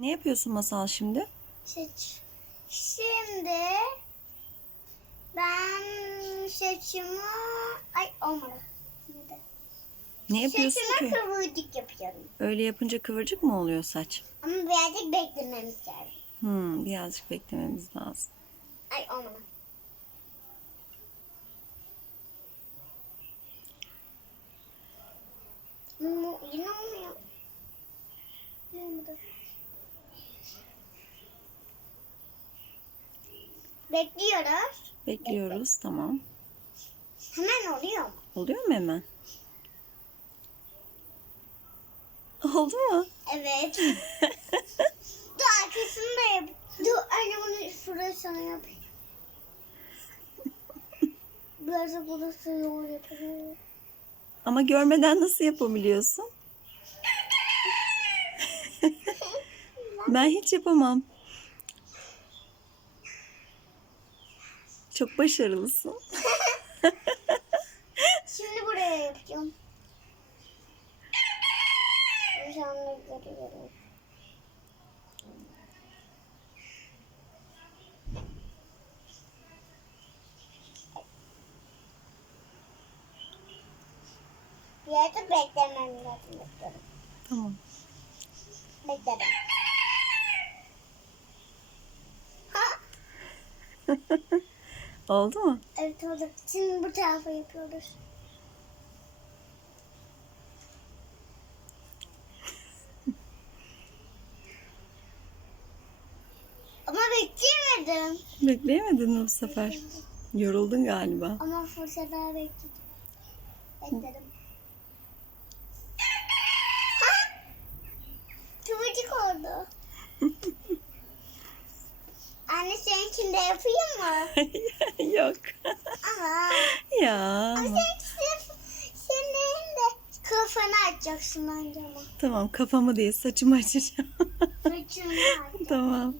Ne yapıyorsun Masal şimdi? Saç. Şimdi ben saçımı ay olmadı. Ne yapıyorsun Saçıma ki? kıvırcık yapıyorum. Öyle yapınca kıvırcık mı oluyor saç? Ama birazcık beklememiz lazım. Hmm, birazcık beklememiz lazım. Ay olmadı. Yine olmuyor. Olmadı. Bekliyoruz. Bekliyoruz. Tamam. Hemen oluyor mu? Oluyor mu hemen? Oldu mu? Evet. Dur arkasını da yap. Dur anne bunu şuraya sana yapayım. Biraz da burası yol yapayım. Ama görmeden nasıl yapabiliyorsun? ben hiç yapamam. Çok başarılısın. Şimdi buraya yapacağım. Anda görüyorum. Bir yerde beklemem lazım. Tamam. Beklerim. Ha? Oldu mu? Evet oldu. Şimdi bu tarafa yapıyoruz. Ama bekleyemedim. Bekleyemedin mi bu sefer? Yoruldun galiba. Ama fırsat daha bekledim. Bekledim. Kıvırcık oldu. Anne seninkini de yapayım mı? Yok. Ama ya. Ama sen sırf senin de kafanı açacaksın bence ama. Tamam kafamı değil saçımı açacağım. Saçını aç. tamam.